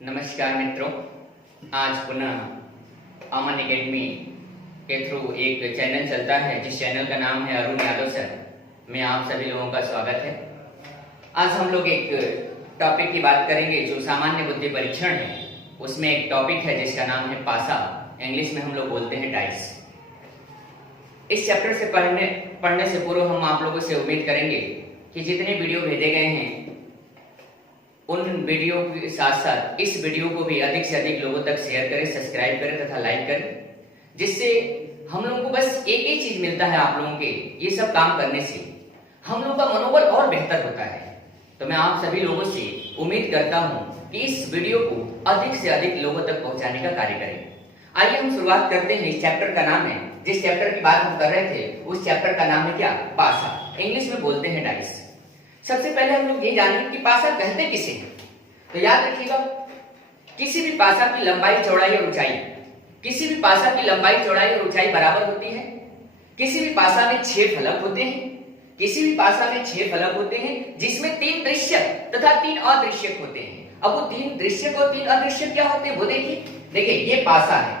नमस्कार मित्रों, आज पुनः अमन एकेडमी के थ्रू एक चैनल चलता है जिस चैनल का नाम है अरुण यादव सर में आप सभी लोगों का स्वागत है। आज हम लोग एक टॉपिक की बात करेंगे जो सामान्य बुद्धि परीक्षण है। उसमें एक टॉपिक है जिसका नाम है पासा, इंग्लिश में हम लोग बोलते हैं डाइस। इस चैप्टर से पढ़ने से पूर्व हम आप लोगों से उम्मीद करेंगे कि जितने वीडियो भेजे गए हैं उन वीडियो के साथ साथ इस वीडियो को भी अधिक से अधिक लोगों तक शेयर करें, सब्सक्राइब करें तथा लाइक करें, जिससे हम लोगों को बस एक ही चीज मिलता है आप लोगों के ये सब काम करने से हम लोगों का मनोबल और बेहतर होता है। तो मैं आप सभी लोगों से उम्मीद करता हूं कि इस वीडियो को अधिक से अधिक लोगों तक पहुंचाने का कार्य करें। आइए हम शुरुआत करते हैं। इस चैप्टर का नाम है, जिस चैप्टर की बात हम कर रहे थे उस चैप्टर का नाम है क्या? पासा, इंग्लिश में बोलते हैं डाइस। सबसे पहले हम लोग ये जानेंगे कि पासा कहते किसे हैं। तो याद रखिएगा, किसी भी पासा की लंबाई चौड़ाई और ऊंचाई, किसी भी पासा की लंबाई चौड़ाई और ऊंचाई बराबर होती है। किसी भी पासा में 6 फलक होते हैं। किसी भी पासा में 6 फलक होते हैं जिसमें 3 दृश्यक तथा 3 अदृश्यक होते हैं। अब वो 3 दृश्यक और 3 अदृश्यक क्या होते हैं वो देखिए ये पासा है,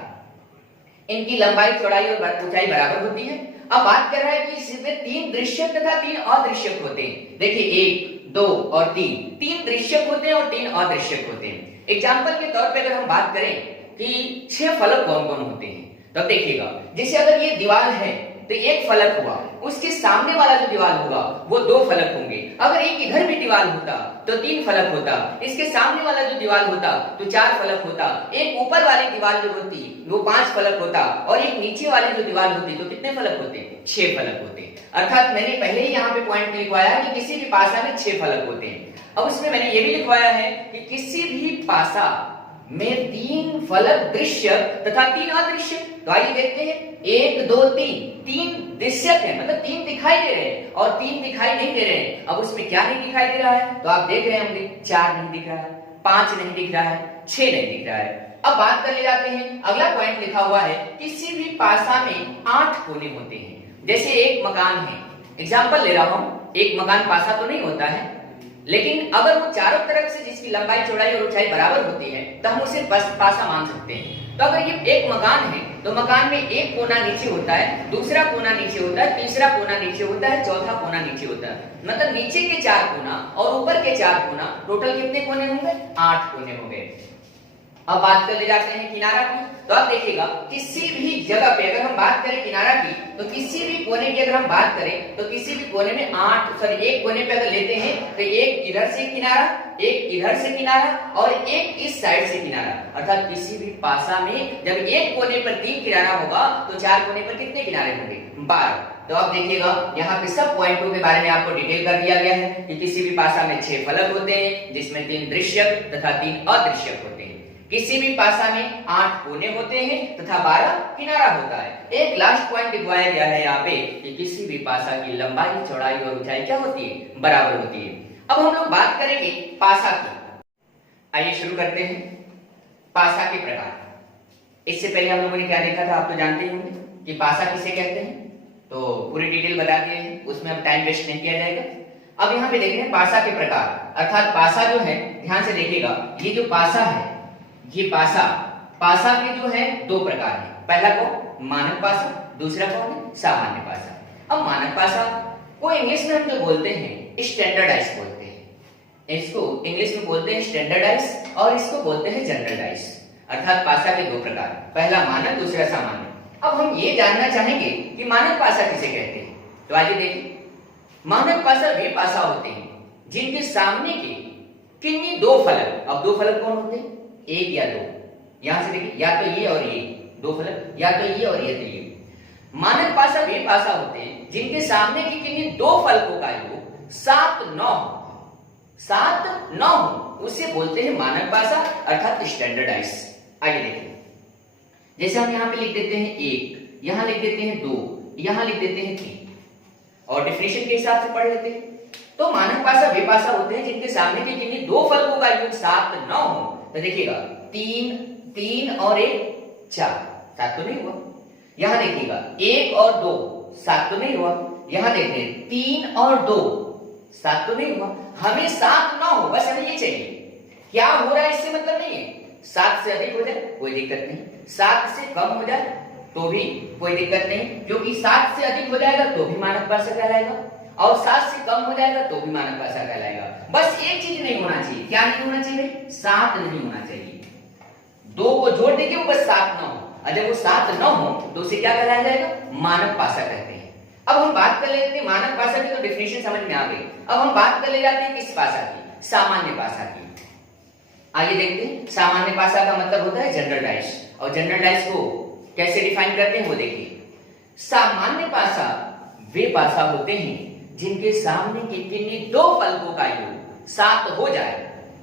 इनकी लंबाई चौड़ाई और ऊंचाई बराबर होती है। अब बात कर रहा है कि इसमें 3 दृश्यक तथा 3 अदृश्यक होते हैं। देखिए 1, 2 और 3 दृश्यक होते हैं और 3 अदृश्यक होते हैं। एग्जाम्पल के तौर पे अगर हम बात करें कि 6 फलक कौन कौन होते हैं तो देखिएगा, जैसे अगर ये दीवार है तो एक फलक हुआ, उसके सामने वाला जो दीवार होगा वो 2 फलक होंगे। अगर एक इधर भी दीवार होता तो 3 फलक होता, इसके सामने वाला जो दीवार होता तो 4 फलक होता, एक ऊपर वाली दीवार जो होती वो 5 फलक होता और एक नीचे वाली जो दीवार होती तो कितने फलक होते? 6 फलक होते। अर्थात मैंने पहले ही यहाँ पे पॉइंट लिखवाया है कि किसी भी पासा में 6 फलक होते हैं। अब उसमें मैंने ये भी लिखवाया है कि किसी भी पासा में 3 फलक दृश्यक तथा 3 अदृश्यक। तो आइए देखते हैं, 1, 2, 3 दृश्यक है, मतलब 3 दिखाई दे रहे हैं और 3 दिखाई नहीं दे रहे हैं। अब उसमें क्या नहीं दिखाई दे रहा है तो आप देख रहे होंगे 4 नहीं दिख रहा है, 5 नहीं दिख रहा है, 6 नहीं दिख रहा है। अब बात कर ले जाते हैं, अगला पॉइंट लिखा हुआ है किसी भी पासा में 8 कोने होते हैं। जैसे एक मकान है, एग्जाम्पल ले रहा हूं, एक मकान पासा तो नहीं होता है, लेकिन अगर वो चारों तरफ से जिसकी लंबाई चौड़ाई और ऊंचाई बराबर होती है तो हम उसे पासा मान सकते हैं। तो अगर ये एक मकान है तो मकान में एक कोना नीचे होता है, दूसरा कोना नीचे होता है, तीसरा कोना नीचे होता है, चौथा कोना नीचे होता है। मतलब नीचे के 4 कोना और ऊपर के 4 कोना, टोटल कितने कोने होंगे? 8 कोने होंगे। अब बात कर ले जाते हैं किनारा की। तो आप देखिएगा किसी भी जगह पे अगर हम बात करें किनारा की तो किसी भी कोने की अगर हम बात करें तो किसी भी कोने में एक कोने पे अगर लेते हैं तो एक इधर से किनारा, एक इधर से किनारा और एक इस साइड से किनारा। अर्थात किसी भी पासा में जब एक कोने पर 3 किनारा होगा तो 4 कोने पर कितने किनारे होंगे? 12। तो आप देखिएगा यहाँ पे सब पॉइंटों के बारे में आपको डिटेल कर दिया गया है कि किसी भी पासा में 6 फलक होते हैं जिसमें 3 दृश्यक तथा 3 अदृश्यक होते हैं। किसी भी पासा में 8 कोने होते हैं तथा 12 किनारा होता है। एक लास्ट पॉइंट लिखवाया गया है यहाँ पे कि किसी भी पासा की लंबाई चौड़ाई और ऊंचाई क्या होती है? बराबर होती है। अब हम लोग बात करेंगे पासा की। आइए शुरू करते हैं पासा के प्रकार। इससे पहले हम लोगों ने क्या देखा था आप तो जानते ही होंगे कि पासा किसे कहते हैं, तो पूरी डिटेल बता दिए हैं, उसमें अब टाइम वेस्ट नहीं किया जाएगा। अब यहाँ पे देख रहे हैं पासा के प्रकार, अर्थात पासा जो है, ध्यान से देखिएगा, ये जो पासा है ये पासा के जो है 2 प्रकार है। पहला कौन? मानक पासा, दूसरा कौन है? सामान्य पासा। अब मानक पासा को इंग्लिश में हम जो बोलते हैं स्टैंडर्डाइज बोलते हैं। इसको इंग्लिश में बोलते हैं स्टैंडर्डाइज और इसको बोलते हैं जनरलाइज। अर्थात पासा के 2 प्रकार, पहला मानक, दूसरा सामान्य। अब हम ये जानना चाहेंगे कि मानक पासा किसे कहते हैं। तो आइए देखिए, मानक पासा वे पासा होते हैं जिनके सामने के किन्हीं 2 फलक, अब 2 फलक कौन होते हैं? 1 या 2। यहां से देखिए, या तो ये और ये 2 फलक, या तो ये और ये तो ये। मानक पासा वे पासा होते हैं जिनके सामने की किन्हीं 2 फलकों का योग 7, 9 उसे बोलते हैं मानक पासा अर्थात स्टैंडर्डाइज। आइए देखिए, जैसे हम यहाँ पे लिख देते हैं 1, यहाँ लिख देते हैं 2, यहाँ लिख देते हैं 3 और डेफिनेशन के हिसाब से पढ़ लेते हैं। तो मानक पासा वे पासा होते हैं जिनके सामने के किन्हीं 2 फलकों का योग 7, 9 हो। तो देखिएगा 3 और 1 4, 7 तो नहीं हुआ। यहां देखिएगा 1 और 2 7 तो नहीं हुआ। यहां देखिए 3 और 2 7 तो नहीं हुआ। हमें 7 9 हो, बस हमें ये चाहिए क्या हो रहा है इससे मतलब नहीं है। 7 से अधिक हो जाए कोई दिक्कत नहीं, 7 से कम हो जाए तो भी कोई दिक्कत नहीं, क्योंकि 7 से अधिक हो जाएगा तो भी मानक पासा कहलाएगा और 7 से कम हो जाएगा तो भी मानक पासा कहलाएगा। बस एक चीज नहीं होना चाहिए, क्या नहीं होना चाहिए भाई, 7 नहीं होना चाहिए। 2 को जोड़ देंगे वो बस 7 ना हो, और जब वो 7 ना हो तो उसे क्या कहलाया जाएगा, मानक पासा कहते हैं। अब हम बात कर लेते हैं मानक पासा की, तो डेफिनेशन समझ में आ गई। अब हम बात कर ले जाते हैं किस पासा की, सामान्य पासा की। आइए देखते हैं सामान्य पासा का मतलब होता है जनरल डाइस, और जनरल डाइस को कैसे डिफाइन करते हैं वो देखिए। सामान्य पासा वे पासा होते हैं जिनके सामने के किन्हीं दो फलकों का योग 7 हो जाए,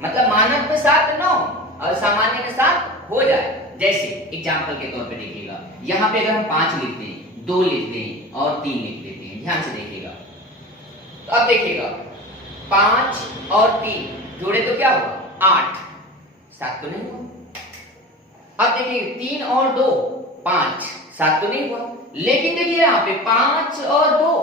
मतलब मानक में 7 ना हो और सामान्य में 7 हो जाए। जैसे एग्जांपल के तौर पे देखिएगा, यहाँ पे अगर हम 5 लिखते हैं, 2 लिखते हैं और 3 लिख देते हैं, ध्यान से देखिएगा। तो अब देखिएगा 5 और 3 जोड़े तो क्या होगा, 8, 7 तो नहीं हुआ। अब देखिए 3 और 2 5, 7 तो नहीं हुआ। लेकिन देखिए यहाँ पे 5 और 2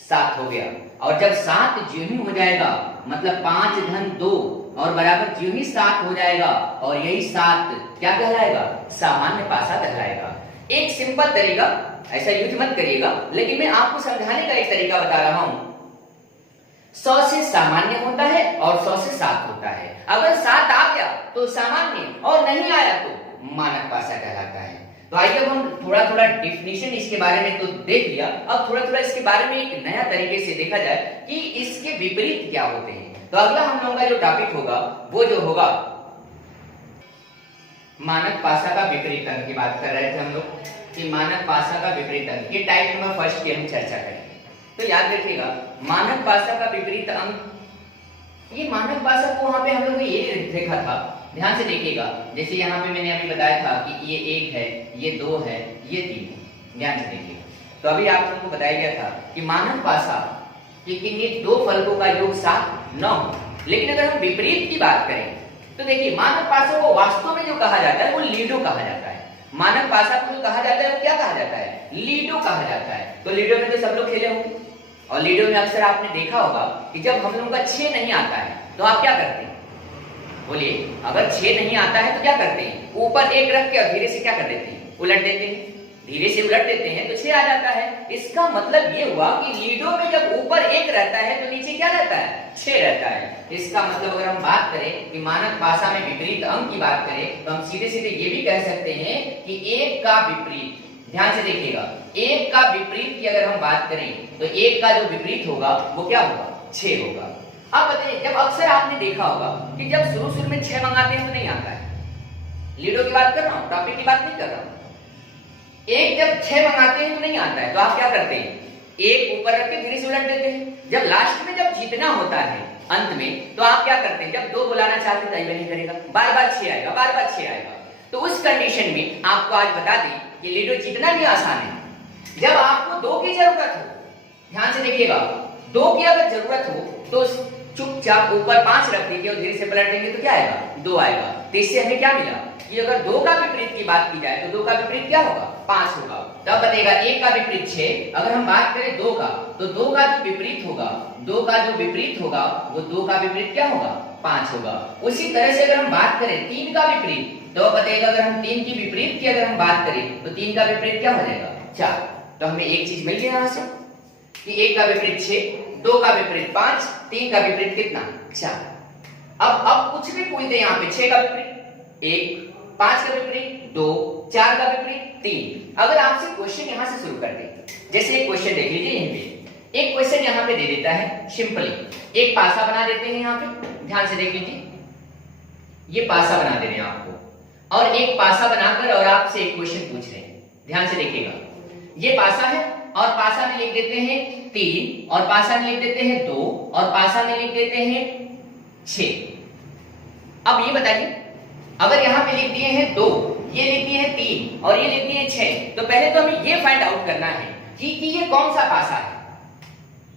7 हो गया, और जब 7 ज्यों ही हो जाएगा, मतलब 5 धन 2 और बराबर ज्यों ही 7 हो जाएगा, और यही 7 क्या कहलाएगा, सामान्य पासा कहलाएगा। एक सिंपल तरीका, ऐसा यूज मत करिएगा, लेकिन मैं आपको समझाने का एक तरीका बता रहा हूं। 100 से सामान्य होता है और 100 से 7 होता है। अगर 7 आ गया तो सामान्य, और नहीं आया तो मानक पासा कहलाता है। तो आइए अब हम थोड़ा थोड़ा डिफिनीशन इसके बारे में तो देख लिया, अब थोड़ा थोड़ा इसके बारे में एक नया तरीके से देखा जाए कि इसके विपरीत क्या होते हैं। तो अगला हम लोगों का जो टॉपिक होगा वो जो होगा मानक पासा का विपरीत अंक की बात कर रहे थे हम लोग, कि मानक पासा का विपरीत अंक, ये टाइप नंबर फर्स्ट की हम चर्चा करेंगे। तो याद रखिएगा मानक पासा का विपरीत अंक, ये मानक पासा को वहां पे हम लोग ने ये देखा था, ध्यान से देखिएगा। जैसे यहाँ पे मैंने अभी बताया था कि ये 1 है, ये 2 है, ये 3 है, ध्यान से देखिएगा। तो अभी आप लोगों को बताया गया था कि मानक पासा कि किन्हीं दो फलकों का योग 7 न हो। लेकिन अगर हम विपरीत की बात करें तो देखिए मानक पासा को वास्तव में जो कहा जाता है वो लीडो कहा जाता है। मानक पासा को जो कहा जाता है वो क्या कहा जाता है, लीडो कहा जाता है। तो लीडो में तो सब लोग खेले होंगे, और लीडो में अक्सर आपने देखा होगा कि जब हम लोगों का 6 नहीं आता है तो आप क्या करते हैं, बोलिए। अगर 6 नहीं आता है तो क्या करते हैं, ऊपर 1 रख के और धीरे से क्या कर देते हैं, उलट देते हैं। धीरे से उलट देते हैं तो 6 आ जाता है। इसका मतलब ये हुआ कि लीडो में जब ऊपर 1 रहता है तो नीचे क्या रहता है, 6 रहता है। इसका मतलब अगर हम बात करें कि मानक पासा में विपरीत अंक की बात करें तो हम सीधे सीधे ये भी कह सकते हैं कि 1 का विपरीत, ध्यान से देखिएगा, 1 का विपरीत की अगर हम बात करें तो 1 का जो विपरीत होगा वो क्या होगा, 6 होगा। अब बताइए, जब अक्सर आपने देखा होगा कि जब शुरू में 6 मंगाते हैं तो नहीं आता है। लीडो की बात कर रहा हूं, टॉपिक की बात नहीं कर रहा हूं। 1 जब 6 मंगाते हैं तो नहीं आता है, तो आप क्या करते हैं, 1 ऊपर रख के धीरे से उलट देते हैं। जब लास्ट में जब जीतना होता है अंत में, तो आप क्या करते हैं, जब 2 बुलाना चाहते हैं तो नहीं करेगा, बार बार 6 आएगा, बार बार 6 आएगा। तो उस कंडीशन में आपको आज बता दें कि लीडो जीतना भी आसान है। जब आपको 2 की जरूरत हो, ध्यान से देखिएगा, 2 की अगर जरूरत हो तो चुपचाप ऊपर 5 रख दीजिए और धीरे से पलट देंगे तो क्या आएगा, 2 आएगा। तो इससे हमें क्या मिला कि अगर 2 का विपरीत की बात की जाए तो 2 का विपरीत क्या होगा, 5 होगा। तब बताएगा 1 का विपरीत 6। अगर हम बात करें 2 का, तो 2 का जो विपरीत होगा, 2 का जो विपरीत होगा वो 2 का विपरीत क्या होगा, 5 होगा। उसी तरह से अगर हम बात करें 3 का विपरीत, तो बताएगा अगर हम 3 की विपरीत की अगर हम बात करें तो 3 का विपरीत क्या हो जाएगा, 4। तो हमें एक चीज मिल गई यहां से कि 1 का विपरीत 6, 2 का विपरीत 5, 3 का विपरीत कितना, 4। अब कुछ भी पूछते हैं यहाँ पे, 6 का विपरीत 1, 5 का विपरीत 2, 4 का विपरीत 3। अगर आपसे क्वेश्चन यहां से शुरू कर दें, जैसे एक क्वेश्चन देख लीजिए, यहीं पे एक क्वेश्चन यहाँ पे दे देता है, सिंपली एक पासा बना देते हैं यहाँ पे, ध्यान से देख लीजिए, ये पासा बना दे रहे हैं आपको, और एक पासा बनाकर और आपसे एक क्वेश्चन पूछ रहे हैं। ध्यान से देखिएगा, ये पासा है और पासा में लिख देते हैं 3, और पासा में लिख देते हैं 2, और पासा में लिख देते हैं 6। अब ये बताइए, अगर यहाँ पे लिख दिए हैं 2, ये लिख दिए हैं 3 और ये लिख दिए हैं 6, तो पहले तो हमें ये फाइंड आउट करना है कि ये कौन सा पासा है।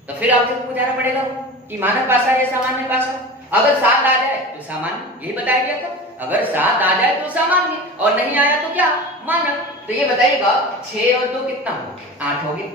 तो फिर आपको पूछना पड़ेगा कि मानक पासा है या सामान्य पासा। अगर 7 आ जाए तो सामान्य, यही बताया गया था। अगर 7 आ जाए तो सामान्य, और नहीं आया तो क्या, मानक। तो ये बताइएगा 6 और 2 कितना हो, 8 हो गया।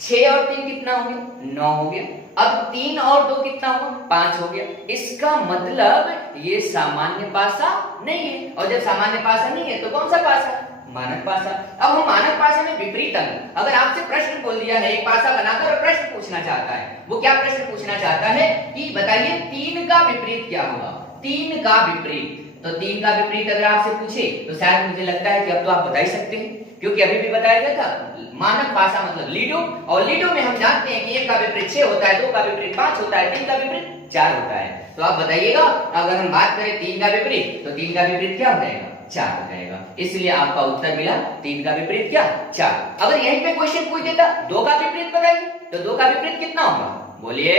6 और 3 कितना हो गया, 9 हो गया। अब 3 और 2 कितना हुआ? 5 हो गया। इसका मतलब ये सामान्य पासा नहीं है, और जब सामान्य पासा नहीं है तो कौन सा पासा? मानक पासा। अब हम मानक पासा में विपरीत अंक, अगर आपसे प्रश्न बोल दिया है, एक पासा बनाकर और प्रश्न पूछना चाहता है, वो क्या प्रश्न पूछना चाहता है कि बताइए 3 का विपरीत क्या होगा? 3 का विपरीत, तो 3 का विपरीत अगर आपसे पूछे तो शायद मुझे लगता है कि अब तो आप बता ही सकते हैं, क्योंकि अभी भी बताया गया था मानक पासा मतलब लीडो, और लीडो में हम जानते हैं कि 1 का विपरीत 6 होता है, 2 का विपरीत 5 होता है, 3 का विपरीत 4 होता है। तो आप बताइएगा, अगर हम बात करें 3 का विपरीत, तो 3 का विपरीत क्या हो जाएगा? 4 हो जाएगा। इसलिए आपका उत्तर मिला 3 का विपरीत क्या? 4। अगर यहीं पे क्वेश्चन पूछ देता 2 का विपरीत बताइए, तो 2 का विपरीत कितना होगा? बोलिए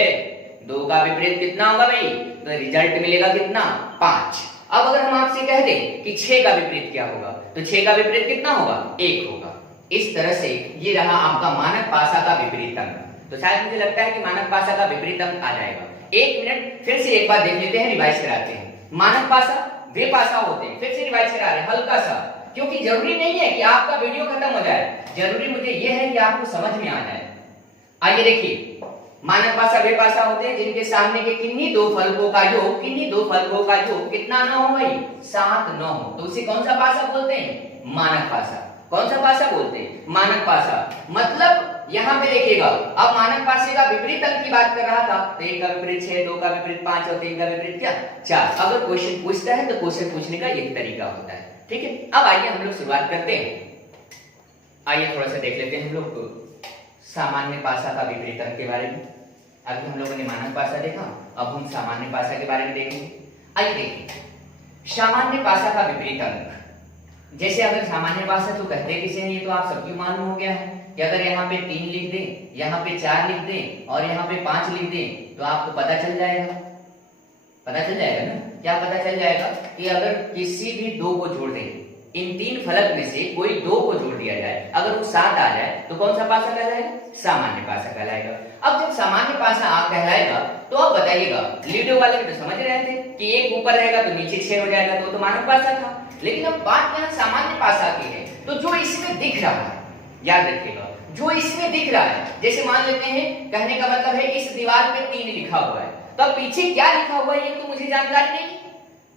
2 का विपरीत कितना होगा भाई? तो रिजल्ट मिलेगा कितना? 5। अब अगर हम आपसे कह दें कि 6 का विपरीत क्या होगा, तो 6 का विपरीत कितना होगा? 1 होगा। इस तरह से ये रहा आपका मानक पासा का विपरीत अंक। तो शायद मुझे लगता है कि मानक पासा का विपरीत अंक आ जाएगा। 1 मिनट फिर से एक बार देख लेते हैं, रिवाइज कराते हैं। मानक पासा वे पासा होते हैं, फिर से रिवाइज करा रहे हैं हल्का सा, क्योंकि जरूरी नहीं है कि आपका वीडियो खत्म हो जाए, जरूरी मुझे यह है कि आपको समझ में आ जाए। आइए देखिए, मानक पासा वे पासा होते हैं जिनके सामने के किन्हीं दो फलकों का योग, किन्हीं दो फलकों का योग कितना न हो भाई? 7 9 हो, तो उसे कौन सा पासा बोलते हैं? मानक पासा। कौन सा पासा बोलते हैं? मानक पासा। मतलब यहाँ पे देखिएगा, अब मानक पासे का विपरीत अंक की बात कर रहा था, तो 1 का विपरीत 6, 2 का विपरीत 5 और 3 का विपरीत क्या? 4। अगर क्वेश्चन पूछता है तो क्वेश्चन पूछने का यही तरीका होता है, ठीक है। अब आइए हम लोग शुरुआत करते हैं। आइए थोड़ा सा देख लेते हैं हम लोग सामान्य पासा का विपरीत अंक के बारे में। अभी हम लोगों ने मानक पासा देखा, अब हम सामान्य पासा के बारे में देखेंगे। आइए देखिए, सामान्य पासा का विपरीत अंक, जैसे अगर सामान्य पासा तो कहते किसे हैं, ये तो आप सबकी मालूम हो गया है कि अगर यहाँ पे 3 लिख दें, यहाँ पे 4 लिख दें और यहाँ पे 5 लिख दें, तो आपको पता चल जाएगा। पता चल जाएगा ना? क्या पता चल जाएगा कि अगर किसी भी 2 को जोड़ दें, इन 3 फलक में से कोई 2 को जोड़ दिया जाए, अगर वो 7 आ जाए तो कौन सा पासा कहलाएगा? सामान्य पासा कहलाएगा। अब जब सामान्य पासा आप कहलाएगा, तो अब बताइएगा, लीडो वाले तो समझ रहे थे कि 1 ऊपर रहेगा तो नीचे 6 हो जाएगा, तो मानक पासा था। लेकिन अब बात यहाँ सामान्य पासा की है, तो जो इसमें दिख रहा है, याद रखिएगा, जो इसमें दिख रहा है, जैसे मान लेते हैं, कहने का मतलब है इस दीवार पे 3 लिखा हुआ है, तो अब पीछे क्या लिखा हुआ है ये तो मुझे जानकारी नहीं,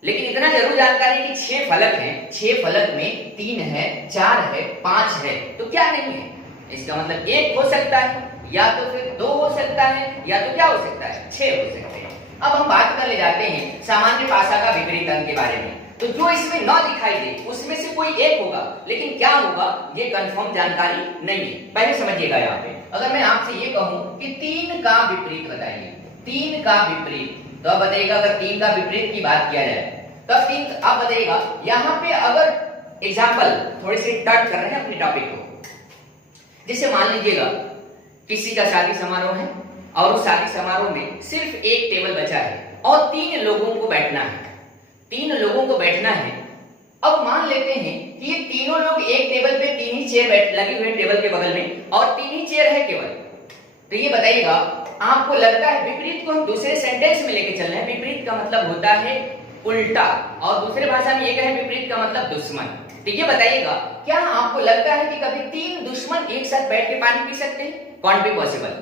लेकिन इतना जरूर जानकारी कि 6 फलक हैं, 6 फलक में 3 है, 4 है, 5 है, तो क्या नहीं है? इसका मतलब 1 हो सकता है, या तो फिर 2 हो सकता है, या तो क्या हो सकता है? 6 हो सकते हैं। अब हम बात कर ले जाते हैं सामान्य पासा का विपरीत अंक के बारे में। तो जो इसमें न दिखाई दे उसमें से कोई एक होगा, लेकिन क्या होगा ये कंफर्म जानकारी नहीं है। पहले समझिएगा, यहाँ पे अगर मैं आपसे ये कहूं कि 3 का विपरीत बताइए, 3 का विपरीत, तो अब बताइएगा अगर 3 का विपरीत की बात किया जाए तो 3, अब बताइएगा यहाँ पे अगर एग्जाम्पल थोड़े से टच कर रहे हैं अपने टॉपिक को, जैसे मान लीजिएगा किसी का शादी समारोह है और उस शादी समारोह में सिर्फ एक टेबल बचा है और 3 लोगों को बैठना है, 3 लोगों को बैठना है। अब मान लेते हैं कि ये तीनों लोग एक टेबल पे 3 ही चेयर लगी हुई है टेबल के बगल में, और 3 ही चेयर है केवल, तो ये बताइएगा आपको लगता है विपरीत को हम दूसरे सेंटेंस में लेके चल रहे हैं। विपरीत का मतलब होता है उल्टा, और दूसरे भाषा में ये कहे विपरीत का मतलब दुश्मन। तो ये बताइएगा, क्या आपको लगता है कि कभी 3 दुश्मन एक साथ बैठ के पानी पी सकते हैं? कौन बी पॉसिबल?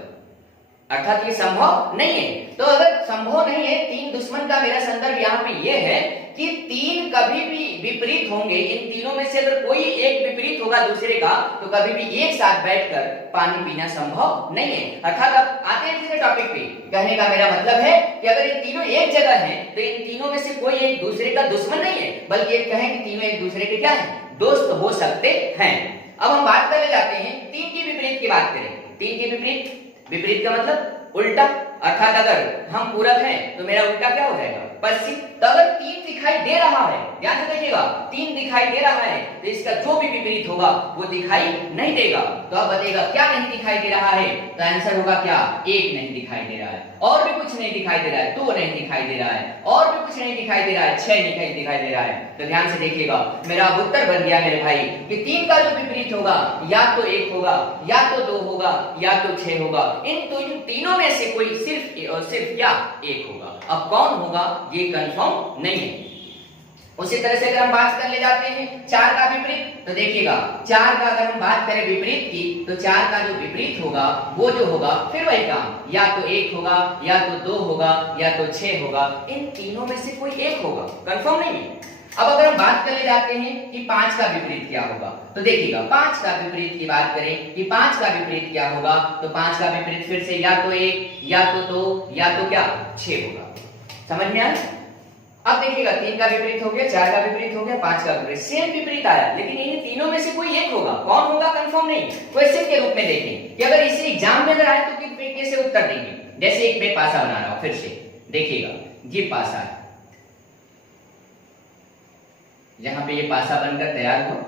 अर्थात ये संभव नहीं है। तो अगर संभव नहीं है 3 दुश्मन का मेरा संदर्भ यहाँ पे ये है कि 3 कभी भी विपरीत होंगे, इन तीनों में से अगर कोई एक विपरीत होगा दूसरे का, तो कभी भी एक साथ बैठकर पानी पीना संभव नहीं है। अर्थात अब आते हैं दूसरे टॉपिक पे, कहने का मेरा मतलब है कि अगर इन तीनों एक जगह हैं, तो इन तीनों में से कोई एक दूसरे का दुश्मन नहीं है, बल्कि एक कहें कि तीनों एक दूसरे के क्या है? दोस्त हो सकते हैं। अब हम बात करने जाते हैं 3 की विपरीत की बात करें। 3 की विपरीत, विपरीत का मतलब उल्टा, अर्थात अगर हम पूरब हैं तो मेरा उल्टा क्या हो जाएगा? पश्चिम। तो अगर 3 दिखाई दे रहा है, ध्यान से देखिएगा, 3 दिखाई दे रहा है, तो इसका जो भी विपरीत होगा वो दिखाई नहीं देगा। तो अब बताइएगा क्या नहीं दिखाई दे रहा है? तो आंसर होगा क्या? 1 नहीं दिखाई दे रहा है, और भी कुछ नहीं दिखाई दे रहा है, 2 नहीं दिखाई दे रहा है, और भी कुछ नहीं दिखाई दे रहा है, 6 नहीं दिखाई दे रहा है। तो ध्यान से देखिएगा, मेरा उत्तर बन गया मेरे भाई कि 3 का जो विपरीत होगा या तो 1 होगा, या तो 2 होगा, या तो 6 होगा। इन तीनों में से कोई सिर्फ क्या? 1 होगा। अब कौन होगा ये कंफर्म नहीं है। उसी तरह से अगर हम बात कर ले जाते हैं 4 का विपरीत, तो देखिएगा 4 का अगर हम बात करें विपरीत की, तो 4 का जो विपरीत होगा वो जो होगा फिर वही काम, या तो 1 होगा, या तो 2 होगा, या तो 6 होगा, इन तीनों में से कोई एक होगा, कंफर्म नहीं है। अब अगर हम बात कर ले जाते हैं कि 5 का विपरीत क्या होगा, तो देखिएगा 5 का विपरीत की बात करें कि 5 का विपरीत क्या होगा, तो 5 का विपरीत फिर से या तो 1, या तो 2, या तो क्या 6 होगा। समझ में आया? अब देखिएगा 3 का विपरीत हो गया, 4 का विपरीत हो गया, 5 का विपरीत, सेम विपरीत आया, लेकिन इन तीनों में से कोई एक होगा। कौन होगा कंफर्म नहीं। क्वेश्चन के रूप में देखें कि अगर इसे एग्जाम में अगर आए तो किस तरीके से उत्तर देंगे। जैसे एक मैं पासा बना रहा हूं, फिर से देखिएगा ये पासा है, यहां पे ये पासा बनकर तैयार हुआ।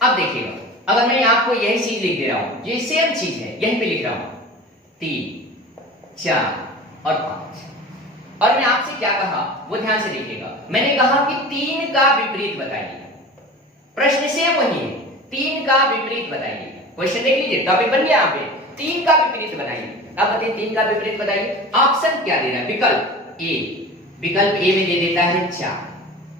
अब देखिएगा अगर मैं आपको यही चीज लिख दे रहा हूं, ये सेम चीज है, यहीं पे लिख रहा हूं 3, 4 और 5, और मैं आपसे क्या कहा वो ध्यान से देखिएगा। मैंने कहा कि 3 का विपरीत बताइए, प्रश्न सेम वही है, 3 का विपरीत बताइए। क्वेश्चन देख लीजिए, टॉपिक बन गया यहाँ पे, 3 का विपरीत बताइए। अब बताइए 3 का विपरीत बताइए। ऑप्शन क्या दे रहा है? विकल्प ए, विकल्प ए में दे देता है 4,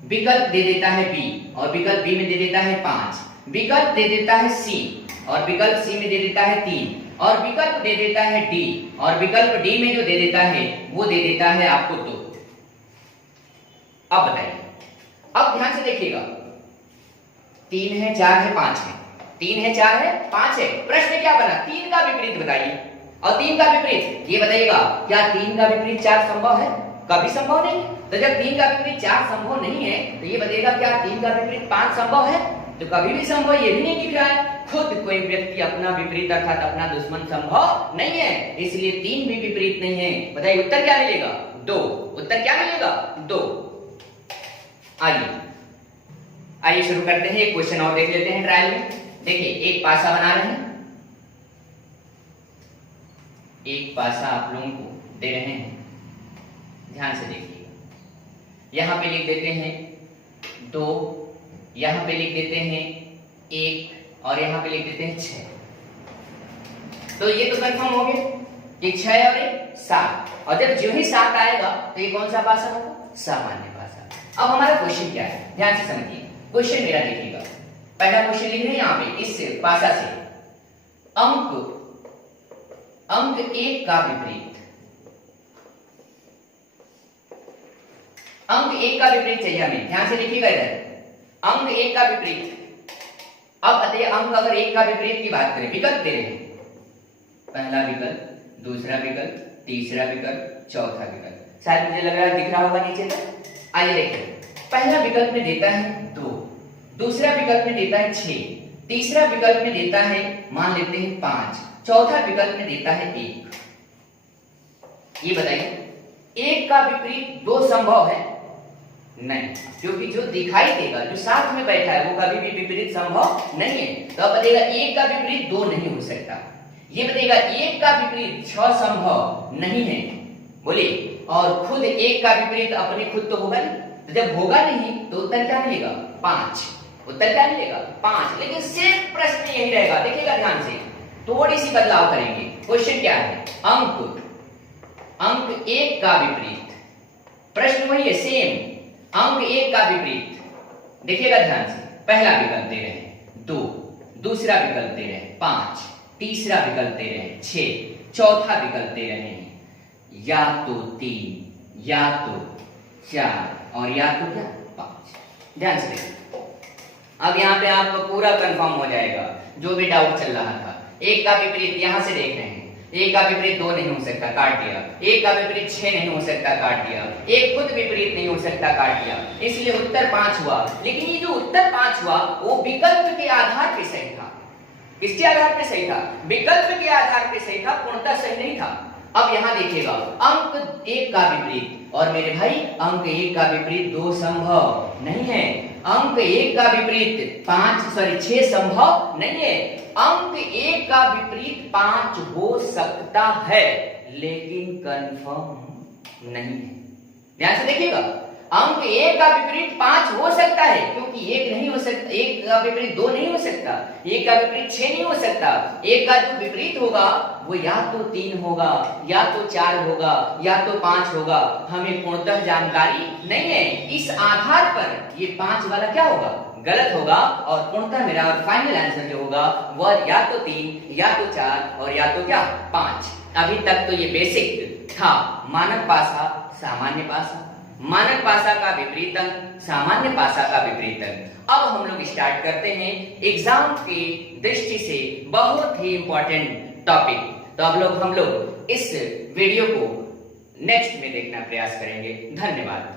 विकल्प दे देता है बी, और विकल्प बी में दे देता है 5, विकल्प दे देता है सी, और विकल्प सी में दे देता है 3, और विकल्प दे देता है डी, और विकल्प डी में जो दे देता है वो दे देता है आपको 2। अब बताइए, अब ध्यान से देखिएगा, 3 है, 4 है, 5 है, 3 है, 4 है, 5 है। प्रश्न क्या बना? 3 का विपरीत बताइए। और 3 का विपरीत ये बताइएगा, क्या 3 का विपरीत 4 संभव है? कभी संभव नहीं। तो जब 3 का विपरीत 4 संभव नहीं है, तो ये बताइएगा क्या 3 का विपरीत 5 संभव है? तो कभी भी संभव ये भी नहीं दिख रहा है। खुद कोई व्यक्ति अपना विपरीत अर्थात अपना दुश्मन संभव नहीं है, इसलिए 3 भी विपरीत नहीं है। बताइए उत्तर क्या मिलेगा? 2। उत्तर क्या मिलेगा? 2। आइए शुरू करते हैं। एक क्वेश्चन और देख लेते हैं ट्रायल में। देखिए एक पासा बना रहे हैं, एक पासा आप लोगों को दे रहे हैं, ध्यान से देखिए। यहां पे लिख देते हैं 2, यहां पे लिख देते हैं 1, और यहां पे लिख देते हैं 6। तो ये तो कंफर्म हो गया कि 6 और 1 7, और जब जो ही 7 आएगा तो ये कौन सा पासा होगा? सामान्य पासा। अब हमारा क्वेश्चन क्या है, ध्यान से समझिए। क्वेश्चन मेरा देखिएगा, पहला क्वेश्चन लिख रहे हैं यहां पे, इस पासा से अंक 1 का विपरीत, अंक 1 का विपरीत चाहिए हमें। ध्यान से देखिएगा इधर, अंक 1 का विपरीत। अब बताइए अंक अगर 1 का विपरीत की बात करें, विकल्प दे रहे हैं, पहला विकल्प, दूसरा विकल्प, तीसरा विकल्प, चौथा विकल्प। शायद मुझे लग रहा है दिख रहा होगा नीचे तक। आइए देखिए, पहला विकल्प में देता है 2, दूसरा विकल्प में देता है 6, तीसरा विकल्प में देता है मान लेते हैं 5, चौथा विकल्प में देता है 1। ये बताइए 1 का विपरीत 2 संभव है? नहीं, क्योंकि जो दिखाई देगा, जो साथ में बैठा है, वो कभी भी विपरीत संभव नहीं है। तो अब बताइएगा 1 का विपरीत 2 नहीं हो सकता। ये बताइएगा 1 का विपरीत 6 संभव नहीं है, बोलिए। और खुद 1 का विपरीत अपने खुद तो होगा नहीं, तो जब होगा नहीं तो उत्तर क्या मिलेगा? 5। उत्तर क्या मिलेगा? 5। लेकिन सिर्फ प्रश्न यही रहेगा, देखिएगा ध्यान से, थोड़ी सी बदलाव करेंगे। क्वेश्चन क्या है? अंक 1 का विपरीत, प्रश्न वही है सेम, अंक 1 का विपरीत। देखिएगा ध्यान से, पहला विकल्प दे रहे हैं 2, दूसरा विकल्प दे रहे हैं 5, तीसरा विकल्प दे रहे हैं 6, चौथा विकल्प दे रहे हैं या तो 3, या तो 4, और या तो क्या 5। ध्यान से देखिए, अब यहाँ पे आपको पूरा कंफर्म हो जाएगा जो भी डाउट चल रहा था। 1 का विपरीत यहां से देख रहे हैं, 1 का विपरीत 2 नहीं हो सकता, काट दिया। 1 का विपरीत 6 नहीं हो सकता, काट दिया। 1 खुद विपरीत नहीं हो सकता, काट दिया। इसलिए उत्तर 5 हुआ। लेकिन ये जो उत्तर 5 हुआ वो विकल्प के आधार पे सही था। किसके आधार पे सही था? विकल्प के आधार पे सही था, पूर्णतः सही नहीं था। अब यहां देखिएगा, अंक 1 का विपरीत, और मेरे भाई अंक 1 का विपरीत 2 संभव नहीं है। अंक 1 का विपरीत 6 संभव नहीं है। अंक 1 का विपरीत 5 हो सकता है, लेकिन कंफर्म नहीं है। ध्यान से देखिएगा, अंक 1 का विपरीत 5 हो सकता है, क्योंकि 1 नहीं हो सकता, 1 का विपरीत 2 नहीं हो सकता, 1 का विपरीत 6 नहीं हो सकता। 1 का जो विपरीत होगा वो या तो 3 होगा, या तो 4 होगा, या तो 5 होगा। हमें पूर्णतः जानकारी नहीं है, इस आधार पर ये 5 वाला क्या होगा, गलत होगा। और पूर्णतः मेरा फाइनल आंसर जो होगा वह या तो 3, या तो 4 और या तो क्या 5। अभी तक तो ये बेसिक था, मानक पासा, सामान्य पासा, मानक पासा का विपरीत अंक, सामान्य पासा का विपरीत अंक। अब हम लोग स्टार्ट करते हैं एग्जाम की दृष्टि से बहुत ही इंपॉर्टेंट टॉपिक। तो अब हम लोग इस वीडियो को नेक्स्ट में देखना प्रयास करेंगे। धन्यवाद।